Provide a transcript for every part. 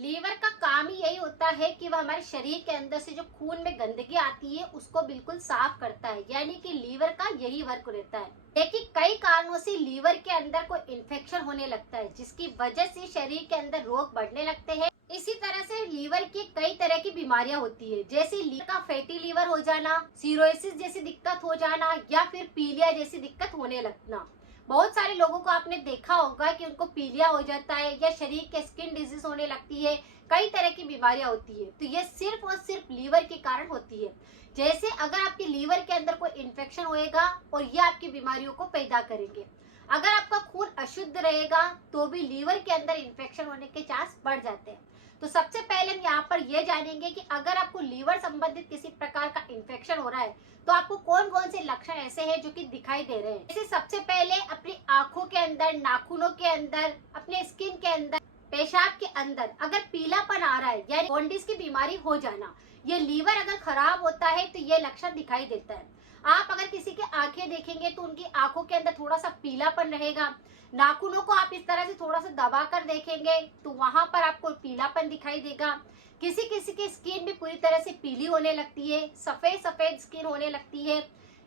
Liver का काम ही यही होता है कि वह हमारे शरीर के अंदर से जो खून में गंदगी आती है उसको बिल्कुल साफ करता है, यानी कि लीवर का यही वर्क रहता है। लेकिन कई कारणों से लीवर के अंदर कोई इन्फेक्शन होने लगता है, जिसकी वजह से शरीर के अंदर रोग बढ़ने लगते हैं। इसी तरह से लीवर की कई तरह की बीमारियां होती है, जैसे लीवर का फैटी लीवर हो जाना, सिरोसिस जैसी दिक्कत हो जाना या फिर पीलिया जैसी दिक्कत होने लगना। बहुत सारे लोगों को आपने देखा होगा कि उनको पीलिया हो जाता है या शरीर के स्किन डिजीज होने लगती है, कई तरह की बीमारियां होती है। तो ये सिर्फ और सिर्फ लीवर के कारण होती है। जैसे अगर आपके लीवर के अंदर कोई इन्फेक्शन होएगा और ये आपकी बीमारियों को पैदा करेंगे। अगर आपका खून अशुद्ध रहेगा तो भी लीवर के अंदर इन्फेक्शन होने के चांस बढ़ जाते हैं। तो सबसे पहले हम यहाँ पर यह जानेंगे कि अगर आपको लीवर संबंधित किसी प्रकार का इन्फेक्शन हो रहा है तो आपको कौन कौन से लक्षण ऐसे हैं जो कि दिखाई दे रहे हैं। जैसे सबसे पहले अपनी आंखों के अंदर, नाखूनों के अंदर, अपने स्किन के अंदर, पेशाब के अंदर अगर पीलापन आ रहा है, यानी जॉन्डिस की बीमारी हो जाना, ये लीवर अगर खराब होता है तो ये लक्षण दिखाई देता है। आप अगर किसी की आंखें देखेंगे तो उनकी आंखों के अंदर थोड़ा सा पीलापन रहेगा। नाखूनों को आप इस तरह से थोड़ा सा दबा कर देखेंगे तो वहां पर आपको पीलापन दिखाई देगा। किसी किसी की स्किन भी पूरी तरह से पीली होने लगती है, सफेद सफेद स्किन होने लगती है।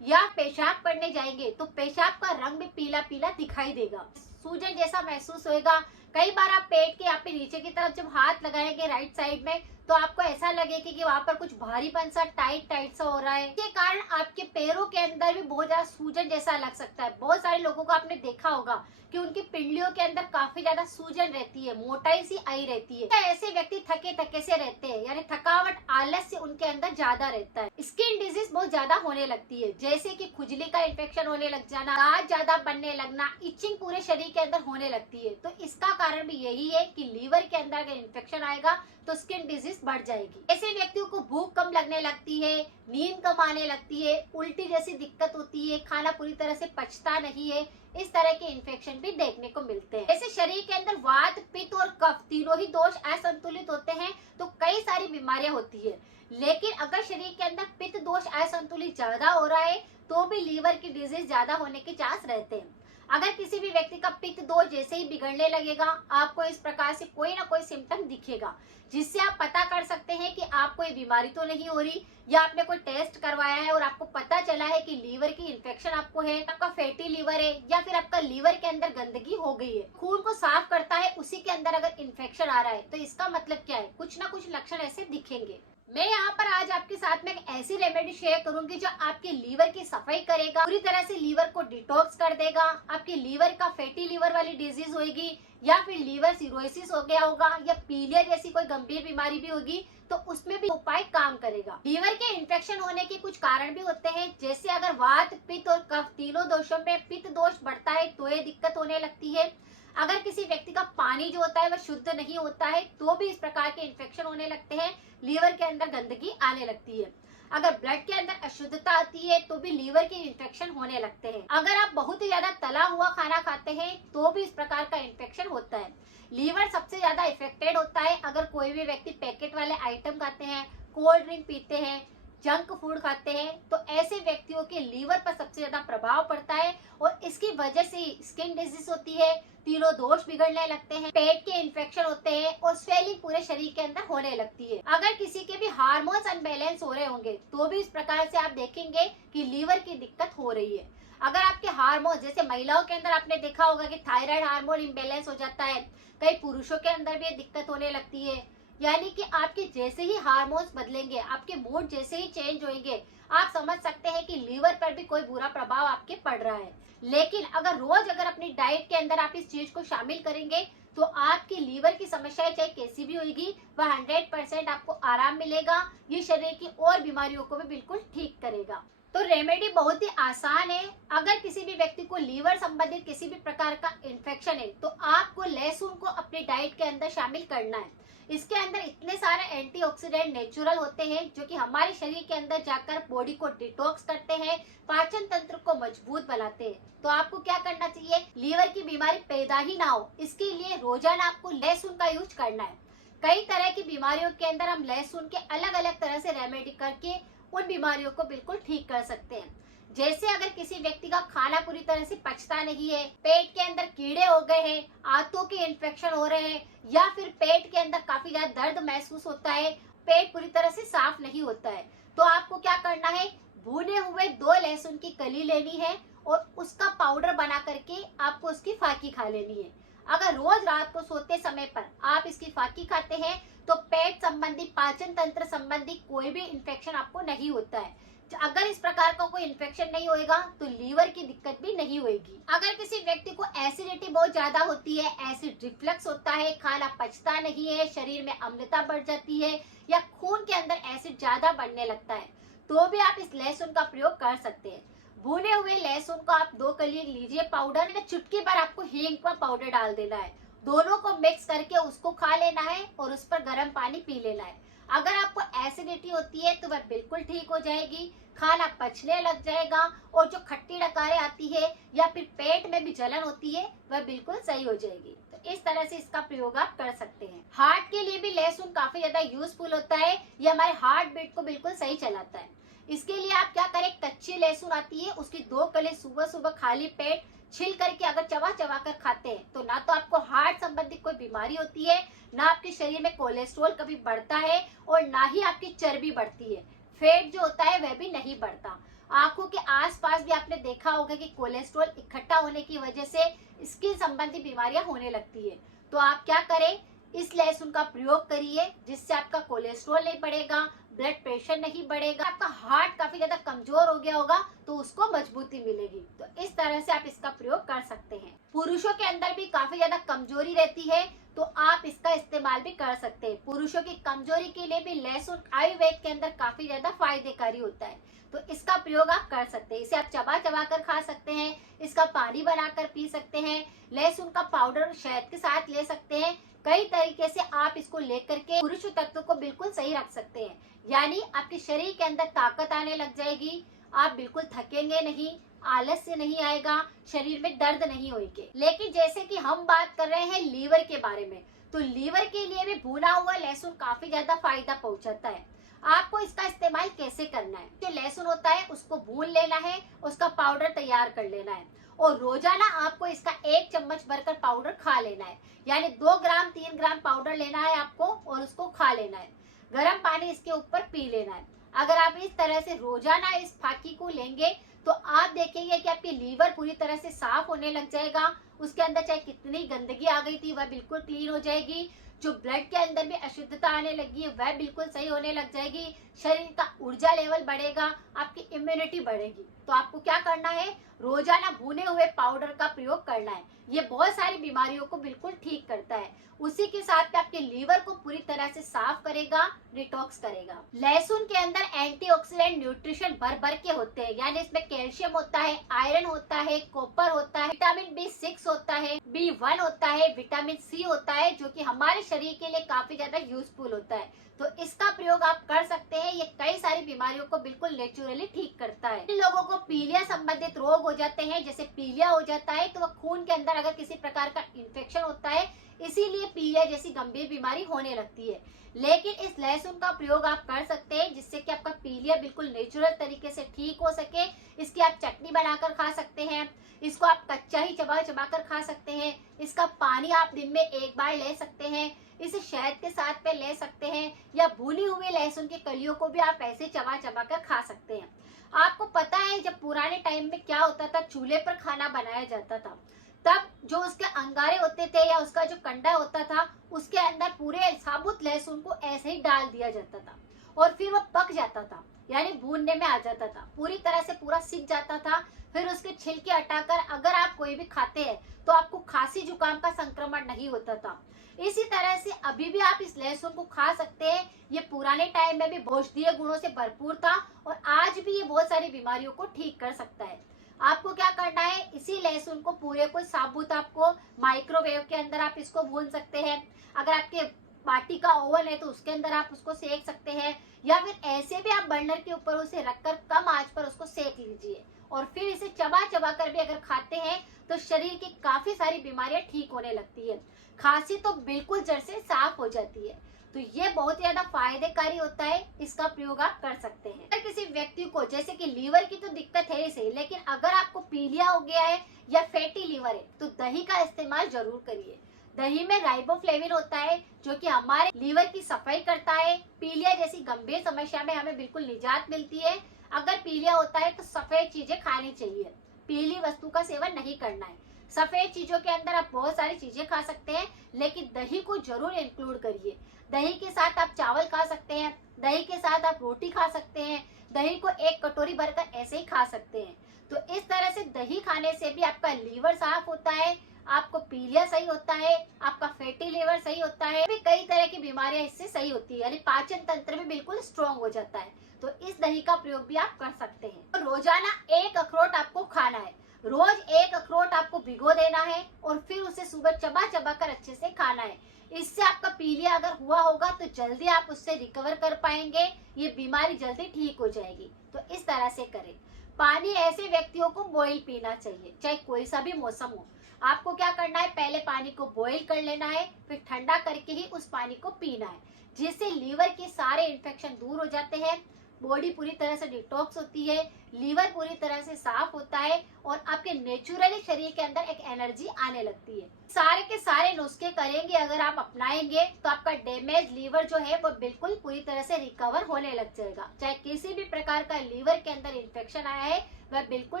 या पेशाब करने जाएंगे तो पेशाब का रंग भी पीला पीला दिखाई देगा, सूजन जैसा महसूस होएगा। कई बार आप पेट के यहाँ पे नीचे की तरफ जब हाथ लगाएंगे राइट साइड में तो आपको ऐसा लगेगा कि वहां पर कुछ भारीपन सा, टाइट टाइट सा हो रहा है। इसके कारण आपके पैरों के अंदर भी बहुत ज्यादा सूजन जैसा लग सकता है। बहुत सारे लोगों को आपने देखा होगा कि उनकी पिंडलियों के अंदर काफी ज्यादा सूजन रहती है, मोटाई सी आई रहती है। ऐसे व्यक्ति थके थके से रहते हैं, यानी थकावट, आलस्य उनके अंदर ज्यादा रहता है। स्किन डिजीज बहुत ज्यादा होने लगती है, जैसे कि खुजली का इन्फेक्शन होने लग जाना, दांत ज्यादा बनने लगना, इचिंग पूरे शरीर के अंदर होने लगती है। तो इसका कारण भी यही है कि लीवर के अंदर अगर इन्फेक्शन आएगा तो स्किन डिजीज बढ़ जाएगी। ऐसे व्यक्तियों को भूख कम लगने लगती है, नींद कम आने लगती है, उल्टी जैसी दिक्कत होती है, खाना पूरी तरह से पचता नहीं है। इस तरह के इन्फेक्शन भी देखने को मिलते हैं। ऐसे शरीर के अंदर वात, पित्त और कफ तीनों ही दोष असंतुलित होते हैं तो कई सारी बीमारियां होती है। लेकिन अगर शरीर के अंदर पित्त दोष असंतुलित ज्यादा हो रहा है तो भी लीवर की डिजीज ज्यादा होने के चांस रहते हैं। अगर किसी भी व्यक्ति का पित्त दोष जैसे ही बिगड़ने लगेगा, आपको इस प्रकार से कोई ना कोई सिम्टम दिखेगा, जिससे आप पता कर सकते हैं कि आपको ये बीमारी तो नहीं हो रही, या आपने कोई टेस्ट करवाया है और आपको पता चला है कि लीवर की इन्फेक्शन आपको है, आपका फैटी लीवर है, या फिर आपका लीवर के अंदर गंदगी हो गई है। खून को साफ करता है, उसी के अंदर अगर इन्फेक्शन आ रहा है तो इसका मतलब क्या है, कुछ ना कुछ लक्षण ऐसे दिखेंगे। मैं यहाँ पर आज आपके साथ में एक ऐसी रेमेडी शेयर करूंगी जो आपके लीवर की सफाई करेगा, पूरी तरह से लीवर को डिटॉक्स कर देगा। आपके लीवर का फैटी लीवर वाली डिजीज होगी, या फिर लीवर सिरोसिस हो गया होगा, या पीलिया जैसी कोई गंभीर बीमारी भी होगी तो उसमें भी उपाय काम करेगा। लीवर के इन्फेक्शन होने के कुछ कारण भी होते हैं, जैसे अगर वात, पित्त और कफ तीनों दोषों में पित्त दोष बढ़ता है तो ये दिक्कत होने लगती है। अगर किसी व्यक्ति का पानी जो होता है वह शुद्ध नहीं होता है तो भी इस प्रकार के इन्फेक्शन होने लगते हैं, लीवर के अंदर गंदगी आने लगती है। अगर ब्लड के अंदर अशुद्धता आती है तो भी लीवर के इन्फेक्शन होने लगते हैं। अगर आप बहुत ही ज्यादा तला हुआ खाना खाते हैं तो भी इस प्रकार का इन्फेक्शन होता है। लीवर सबसे ज्यादा इफेक्टेड होता है अगर कोई भी व्यक्ति पैकेट वाले आइटम खाते हैं, कोल्ड ड्रिंक पीते हैं, जंक फूड खाते हैं, तो ऐसे व्यक्तियों के लीवर पर सबसे ज्यादा प्रभाव पड़ता है और इसकी वजह से स्किन डिजीज होती है, तीनों दोष बिगड़ने लगते हैं, पेट के इन्फेक्शन होते हैं और स्वेलिंग पूरे शरीर के अंदर होने लगती है। अगर किसी के भी हार्मोन्स अनबैलेंस हो रहे होंगे तो भी इस प्रकार से आप देखेंगे कि लीवर की दिक्कत हो रही है। अगर आपके हार्मोन, जैसे महिलाओं के अंदर आपने देखा होगा कि थायराइड हार्मोन इम्बेलेंस हो जाता है, कई पुरुषों के अंदर भी दिक्कत होने लगती है। यानी कि आपके जैसे ही हार्मोन्स बदलेंगे, आपके मूड जैसे ही चेंज होंगे, आप समझ सकते हैं कि लीवर पर भी कोई बुरा प्रभाव आपके पड़ रहा है। लेकिन अगर अपनी डाइट के अंदर आप इस चीज को शामिल करेंगे तो आपकी लीवर की समस्याएं चाहे कैसी भी होगी वह 100% आपको आराम मिलेगा। ये शरीर की और बीमारियों को भी बिल्कुल ठीक करेगा। तो रेमेडी बहुत ही आसान है। अगर किसी भी व्यक्ति को लीवर संबंधित किसी भी प्रकार का इन्फेक्शन है तो आपको लहसुन को अपनी डाइट के अंदर शामिल करना है। इसके अंदर इतने सारे एंटीऑक्सीडेंट नेचुरल होते हैं जो कि हमारे शरीर के अंदर जाकर बॉडी को डिटॉक्स करते हैं, पाचन तंत्र को मजबूत बनाते हैं। तो आपको क्या करना चाहिए, लीवर की बीमारी पैदा ही ना हो इसके लिए रोजाना आपको लहसुन का यूज करना है। कई तरह की बीमारियों के अंदर हम लहसुन के अलग अलग तरह से रेमेडी करके उन बीमारियों को बिल्कुल ठीक कर सकते हैं। जैसे अगर किसी व्यक्ति का खाना पूरी तरह से पचता नहीं है, पेट के अंदर कीड़े हो गए हैं, आंतों के इन्फेक्शन हो रहे हैं, या फिर पेट के अंदर काफी ज्यादा दर्द महसूस होता है, पेट पूरी तरह से साफ नहीं होता है, तो आपको क्या करना है, भुने हुए 2 लहसुन की कली लेनी है और उसका पाउडर बना करके आपको उसकी फाकी खा लेनी है। अगर रोज रात को सोते समय पर आप इसकी फाकी खाते हैं तो पेट संबंधी, पाचन तंत्र संबंधी कोई भी इन्फेक्शन आपको नहीं होता है। अगर इस प्रकार का कोई इन्फेक्शन नहीं होएगा तो लीवर की दिक्कत भी नहीं होगी। अगर किसी व्यक्ति को एसिडिटी बहुत ज्यादा होती है, एसिड रिफ्लक्स होता है, खाना पचता नहीं है, शरीर में अम्लता बढ़ जाती है या खून के अंदर एसिड ज्यादा बढ़ने लगता है, तो भी आप इस लहसुन का प्रयोग कर सकते हैं। भुने हुए लहसुन को आप 2 कली लीजिए पाउडर में, चुटकी पर आपको हींग का पाउडर डाल देना है, दोनों को मिक्स करके उसको खा लेना है और उस पर गर्म पानी पी लेना है। अगर आपको एसिडिटी होती है तो वह बिल्कुल ठीक हो जाएगी, खाना पचने लग जाएगा और जो खट्टी डकारें आती है या फिर पेट में भी जलन होती है वह बिल्कुल सही हो जाएगी। तो इस तरह से इसका प्रयोग आप कर सकते हैं। हार्ट के लिए भी लहसुन काफी ज्यादा यूजफुल होता है, ये हमारे हार्ट बीट को बिल्कुल सही चलाता है। इसके लिए आप क्या करें, कच्ची लहसुन आती है उसकी 2 कली सुबह सुबह खाली पेट छिल करके अगर चबा चबा कर खाते हैं तो ना तो आपको हार्ट संबंधी कोई बीमारी होती है, ना आपके शरीर में कोलेस्ट्रॉल कभी बढ़ता है और ना ही आपकी चर्बी बढ़ती है, फैट जो होता है वह भी नहीं बढ़ता। आंखों के आसपास भी आपने देखा होगा कि कोलेस्ट्रॉल इकट्ठा होने की वजह से स्किन संबंधी बीमारियां होने लगती है। तो आप क्या करें, इस लहसुन का प्रयोग करिए जिससे आपका कोलेस्ट्रॉल नहीं बढ़ेगा, ब्लड प्रेशर नहीं बढ़ेगा, आपका हार्ट काफी ज्यादा कमजोर हो गया होगा तो उसको मजबूती मिलेगी। तो इस तरह से आप इसका प्रयोग कर सकते हैं। पुरुषों के अंदर भी काफी ज्यादा कमजोरी रहती है तो आप इसका इस्तेमाल भी कर सकते हैं। पुरुषों की कमजोरी के लिए भी लहसुन आयुर्वेद के अंदर काफी ज्यादा फायदेकारी होता है, तो इसका प्रयोग आप कर सकते हैं। इसे आप चबा चबा कर खा सकते हैं, इसका पानी बनाकर पी सकते हैं, लहसुन का पाउडर शहद के साथ ले सकते हैं। कई तरीके से आप इसको लेकर के पुरुष तत्व को बिल्कुल सही रख सकते हैं, यानी आपके शरीर के अंदर ताकत आने लग जाएगी, आप बिल्कुल थकेंगे नहीं, आलस्य नहीं आएगा, शरीर में दर्द नहीं होगी। लेकिन जैसे कि हम बात कर रहे हैं लीवर के बारे में, तो लीवर के लिए भी भुना हुआ लहसुन काफी ज्यादा फायदा पहुंचाता है। आपको इसका इस्तेमाल कैसे करना है, जो लहसुन होता है उसको भून लेना है, उसका पाउडर तैयार कर लेना है और रोजाना आपको इसका 1 चम्मच भरकर पाउडर खा लेना है, यानी 2 ग्राम 3 ग्राम पाउडर लेना है आपको और उसको खा लेना है। गर्म पानी इसके ऊपर पी लेना है। अगर आप इस तरह से रोजाना इस फाकी को लेंगे तो आप देखेंगे कि आपकी लीवर पूरी तरह से साफ होने लग जाएगा, उसके अंदर चाहे कितनी गंदगी आ गई थी वह बिल्कुल क्लीन हो जाएगी, जो ब्लड के अंदर भी अशुद्धता आने लगी है वह बिल्कुल सही होने लग जाएगी, शरीर का ऊर्जा लेवल बढ़ेगा, आपकी इम्यूनिटी बढ़ेगी। तो आपको क्या करना है, रोजाना भुने हुए पाउडर का प्रयोग करना है, ये बहुत सारी बीमारियों को बिल्कुल ठीक करता है। उसी के साथ आपके लीवर को पूरी तरह से साफ करेगा, डिटॉक्स करेगा। लहसुन के अंदर एंटीऑक्सीडेंट न्यूट्रिशन भर भर के होते हैं, यानी इसमें कैल्शियम होता है, आयरन होता है, कॉपर होता है, विटामिन B6 होता है, B1 होता है, विटामिन C होता है, जो कि हमारे शरीर के लिए काफी ज्यादा यूजफुल होता है। तो इसका प्रयोग आप कर सकते हैं, ये कई सारी बीमारियों को बिल्कुल नेचुरली ठीक करता है। इन लोगों को पीलिया संबंधित रोग हो जाते हैं, जैसे पीलिया हो जाता है तो वह खून के अंदर अगर किसी प्रकार का इन्फेक्शन होता है, इसीलिए पीलिया जैसी गंभीर बीमारी होने लगती है। लेकिन इस लहसुन का प्रयोग आप कर सकते हैं जिससे कि आपका पीलिया बिल्कुल नेचुरल तरीके से ठीक हो सके। इसकी आप चटनी बनाकर खा सकते हैं, इसको आप कच्चा ही चबा चबा कर खा सकते हैं, इसका पानी आप दिन में 1 बार ले सकते हैं, इसे शहद के साथ पे ले सकते हैं, या भुनी हुई लहसुन की कलियों को भी आप ऐसे चबा चबा कर खा सकते हैं। आपको पता है जब पुराने टाइम में क्या होता था, चूल्हे पर खाना बनाया जाता था, तब जो उसके अंगारे होते थे या उसका जो कंडा होता था उसके अंदर पूरे साबुत लहसुन को ऐसे ही डाल दिया जाता था और फिर वो पक जाता था, यानी भूनने में आ जाता था, पूरी तरह से पूरा सिक जाता था। फिर उसके छिलके हटाकर अगर आप कोई भी खाते हैं तो आपको खांसी जुकाम का संक्रमण नहीं होता था। इसी तरह से अभी भी आप इस लहसुन को खा सकते हैं, ये पुराने टाइम में भी औषधीय गुणों से भरपूर था और आज भी ये बहुत सारी बीमारियों को ठीक कर सकता है। आपको क्या करना है, इसी लहसुन को पूरे को साबुत आपको माइक्रोवेव के अंदर आप इसको भून सकते हैं, अगर आपके पार्टी का ओवन है तो उसके अंदर आप उसको सेक सकते हैं, या फिर ऐसे भी आप बर्नर के ऊपर उसे रखकर कम आंच पर उसको सेक लीजिए और फिर इसे चबा चबा कर भी अगर खाते हैं तो शरीर की काफी सारी बीमारियां ठीक होने लगती है, खांसी तो बिल्कुल जड़ से साफ हो जाती है। तो तो ये बहुत ज्यादा फायदेकारी होता है, इसका प्रयोग आप कर सकते हैं। अगर किसी व्यक्ति को जैसे कि लीवर की तो दिक्कत है ही सही, लेकिन अगर आपको पीलिया हो गया है या फैटी लीवर है तो दही का इस्तेमाल जरूर करिए। दही में राइबोफ्लेविन होता है जो कि हमारे लीवर की सफाई करता है। पीलिया जैसी गंभीर समस्या में हमें बिल्कुल निजात मिलती है। अगर पीलिया होता है तो सफेद चीजें खानी चाहिए, पीली वस्तु का सेवन नहीं करना है। सफेद चीजों के अंदर आप बहुत सारी चीजें खा सकते हैं, लेकिन दही को जरूर इंक्लूड करिए। दही के साथ आप चावल खा सकते हैं, दही के साथ आप रोटी खा सकते हैं, दही को एक कटोरी भरकर ऐसे ही खा सकते हैं। तो इस तरह से दही खाने से भी आपका लीवर साफ होता है, आपको पीलिया सही होता है, आपका फैटी लीवर सही होता है, भी कई तरह की बीमारियां इससे सही होती है, यानी पाचन तंत्र भी बिल्कुल स्ट्रॉन्ग हो जाता है। तो इस दही का प्रयोग भी आप कर सकते हैं। तो रोजाना एक अखरोट आपको खाना है, रोज एक अखरोट आपको भिगो देना है और फिर उसे सुबह चबा चबा कर अच्छे से खाना है। इससे आपका पीलिया अगर हुआ होगा तो जल्दी आप उससे रिकवर कर पाएंगे, ये बीमारी जल्दी ठीक हो जाएगी। तो इस तरह से करें। पानी ऐसे व्यक्तियों को बॉईल पीना चाहिए, चाहे कोई सा भी मौसम हो। आपको क्या करना है, पहले पानी को बॉईल कर लेना है, फिर ठंडा करके ही उस पानी को पीना है, जिससे लीवर के सारे इन्फेक्शन दूर हो जाते हैं, बॉडी पूरी तरह से डिटॉक्स होती है, लीवर पूरी तरह से साफ होता है और आपके नेचुरली शरीर के अंदर एक एनर्जी आने लगती है। सारे के सारे नुस्खे करेंगे अगर आप अपनाएंगे तो आपका डैमेज लीवर जो है वो बिल्कुल पूरी तरह से रिकवर होने लग जाएगा। चाहे किसी भी प्रकार का लीवर के अंदर इन्फेक्शन आया है वह बिल्कुल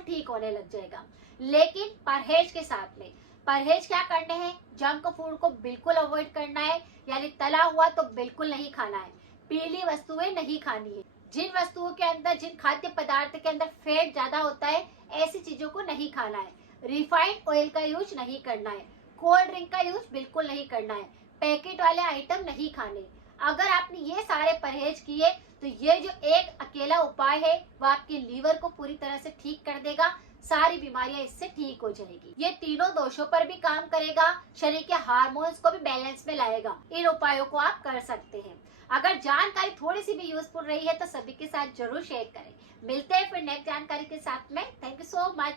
ठीक होने लग जाएगा, लेकिन परहेज के साथ में। परहेज क्या करने हैं, जंक फूड को बिल्कुल अवॉइड करना है, यानी तला हुआ तो बिल्कुल नहीं खाना है, पीली वस्तुएं नहीं खानी है, जिन वस्तुओं के अंदर, जिन खाद्य पदार्थ के अंदर फैट ज्यादा होता है ऐसी चीजों को नहीं खाना है, रिफाइंड ऑयल का यूज नहीं करना है, कोल्ड ड्रिंक का यूज बिल्कुल नहीं करना है, पैकेट वाले आइटम नहीं खाने। अगर आपने ये सारे परहेज किए तो ये जो एक अकेला उपाय है वो आपके लीवर को पूरी तरह से ठीक कर देगा, सारी बीमारियां इससे ठीक हो जाएगी। ये तीनों दोषों पर भी काम करेगा, शरीर के हार्मोन्स को भी बैलेंस में लाएगा। इन उपायों को आप कर सकते हैं। अगर जानकारी थोड़ी सी भी यूजफुल रही है तो सभी के साथ जरूर शेयर करें। मिलते हैं फिर नेक्स्ट जानकारी के साथ में। Thank you so much.